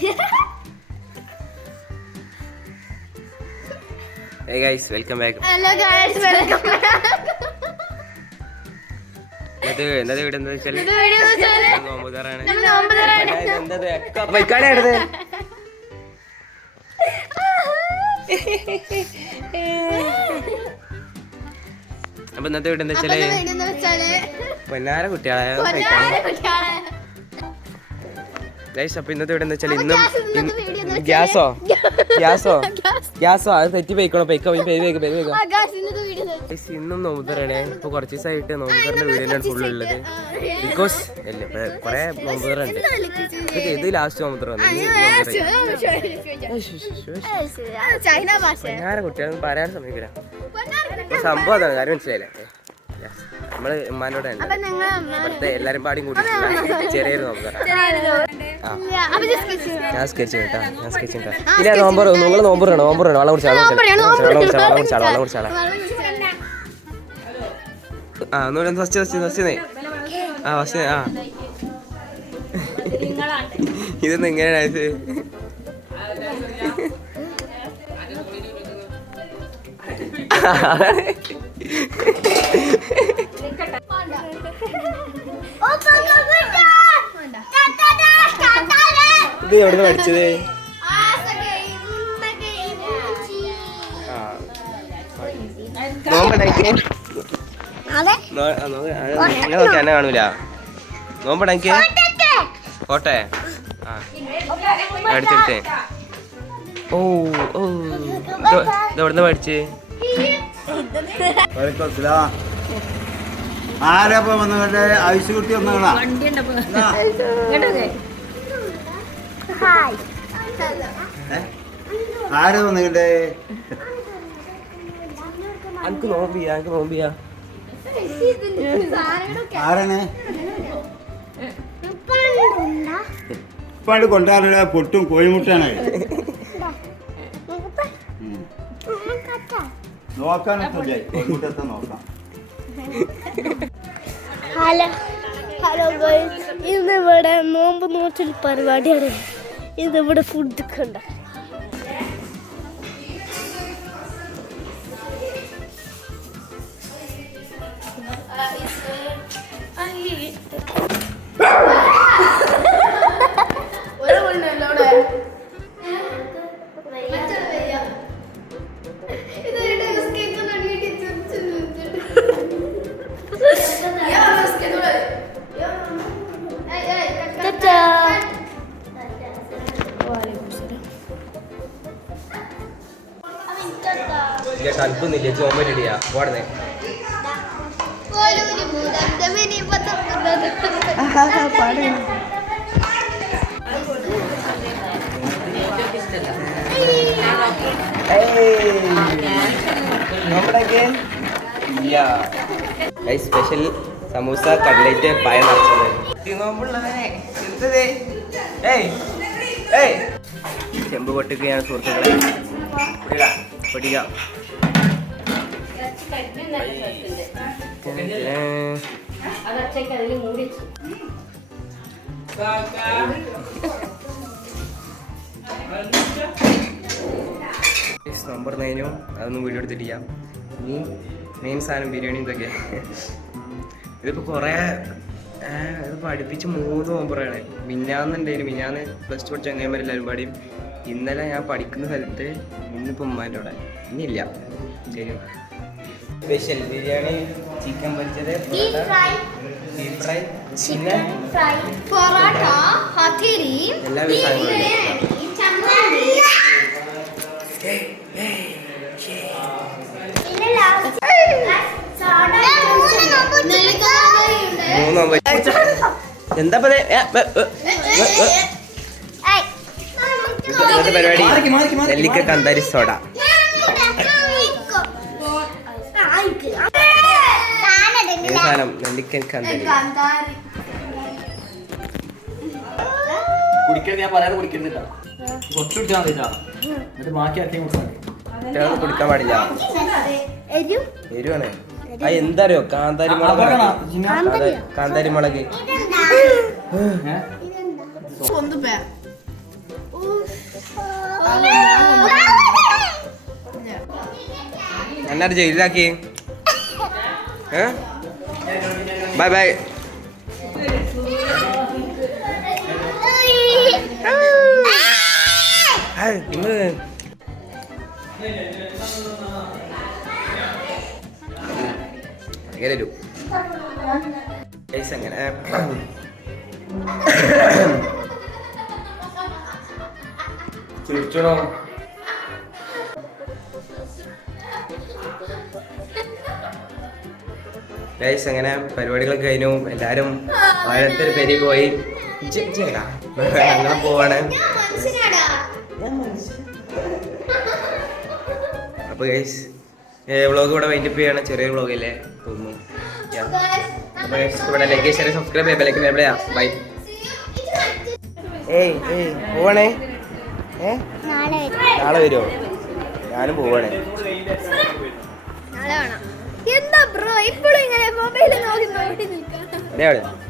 Hey guys, welcome back. Hello guys, welcome back. ഇന്നത്തെ വീട് എന്താ വെച്ചാൽ നോമ്പുകാരാണ്. അപ്പൊ ഇന്നത്തെ വീട് എന്താ വെച്ചാല് പൊന്നാര കുട്ടികളെ ഗൈസ്. അപ്പൊ ഇന്നത്തെ വീട് എന്താ വെച്ചാൽ ഇന്നും ഗ്യാസോ അത് തെറ്റി പോയിക്കണോ ഇന്നും നോമ്പുതറാണ്. ഇപ്പൊ കുറച്ച് ദിവസമായിട്ട് നോമ്പുതറിന്റെ വീഡിയോയിലാണ് ഫുൾ ഉള്ളത്. ബിക്കോസ് അല്ലേ കൊറേ നോമ്പുതറുണ്ട്. ഇത് ലാസ്റ്റ് നോമ്പുതറ കുട്ടികളൊന്നും പറയാൻ സമയമില്ല. സംഭവം അതാണ്, കാര്യം മനസ്സിലായില്ലേ? നമ്മള് ഉമ്മാനോടെ ഇവിടുത്തെ എല്ലാരും പാടിയും കൂട്ടിയിട്ടുള്ള ചെറിയൊരു നോമ്പുതറ. ഞാൻ സ്കെച്ച് കേട്ടാ ഇല്ല നിങ്ങൾ നോമ്പുറാണ് വെള്ളം കുടിച്ചാളെ ഇതൊന്നും എങ്ങനെയാണ് ഇത് എവിടുന്ന് പഠിച്ചത്? എന്നെ കാണൂല. നോമ്പടങ്ങിയ കോട്ടെ എടുത്തിട്ടേ. ഓ ഇതെവിടുന്ന് പഠിച്ച്? ആരപ്പോ വന്നവരുടെ ഐസ് കുട്ടി വന്നങ്ങളാ? ആര് വന്നിട്ട് എനിക്ക് നോമ്പിയാ ആരാണ് ഇപ്പാട് കൊണ്ടാറുള്ള പൊട്ടും കോഴിമുട്ടാണ് നോക്കാനൊക്കെ കോഴിമുട്ടത്തെ നോക്കാം. ഹലോ ഗൈസ്, ഇന്നിവിടെ നോമ്പ് നോറ്റൽ പരിപാടിയാണ്. ഇതിവിടെ ഫുഡ് ഒക്കെ ഉണ്ട്. തണുപ്പൊന്നുമില്ല, ചോമ്പരിടിയാ പോടേ. സ്പെഷ്യൽ സമൂസ, കട്ട്ലേറ്റ്, പഴം നിറച്ചത്. ചെമ്പ് പൊട്ടിക്കുകയാണ് സുഹൃത്തുക്കളെ. പൊടിക്കാം. നമ്പർ 9 അതൊന്നും വീഡിയോ എടുത്തിട്ടില്ല. ഇനി മെയിൻ സാധനം ബിരിയാണി ഇതൊക്കെ. ഇതിപ്പോൾ കുറേ ഇതിപ്പോൾ അടുപ്പിച്ച് 3 നോമ്പറാണ്. മിഞ്ഞാന്ന് പ്ലസ് 2 പഠിച്ച ചങ്ങായിമാരെല്ലാവരും പാടിയും. ഇന്നലെ ഞാൻ പഠിക്കുന്ന സ്ഥലത്ത്, ഇന്നിപ്പോൾ ഉമ്മാൻ്റെ അവിടെ. ഇനിയില്ല. ശരി. സ്പെഷ്യൽ ബിരിയാണി, ചിക്കൻ പൊരിച്ചത്, ബീഫ് ഫ്രൈ, പിന്നെ പൊറോട്ട, പത്തിരി, എല്ലാ എന്താ പരിപാടി? നെല്ലിക്ക കാന്താരി സോഡ. നെല്ലിക്കൻ കാന്താരി കുടിക്കാൻ ഞാൻ പറയാതെ കുടിക്കുന്നില്ല. കുടിക്കാൻ പാടില്ല, എരിവാണ്. അത് എന്താറിയോ? കാന്താരി മുളക്. എന്നാ ജയിലാക്കി ബൈ ബൈ. നിങ്ങള് അങ്ങനെ ചിരിച്ചണോ? ഗൈസ് അങ്ങനെ പരിപാടികളൊക്കെ കഴിഞ്ഞു. എല്ലാരും ഓരോരുത്തർ പെരി പോയി. ഞങ്ങൾ പോവാണ്. അപ്പൊ ഗൈസ് വ്ളോഗ് ഇവിടെ വൈൻഡപ്പ് ചെയ്യാണ്. ചെറിയൊരു വ്ളോഗല്ലേ തോന്നുന്നു. അപ്പൊ ഗൈസ് ഇവിടെ ലൈക്ക് ഷെയർ സബ്സ്ക്രൈബ് ചെയ്യാം. ബെല്ലൈക്കൻ എനേബിൾ ചെയ്യാം. ബൈ. പോവാണേ. നാളെ വരുമോ? ഞാനും പോവാണേ. എന്താ ബ്രോ ഇപ്പോഴും ഇങ്ങനെ മൊബൈൽ നോക്കി നോക്കി നിൽക്കാം.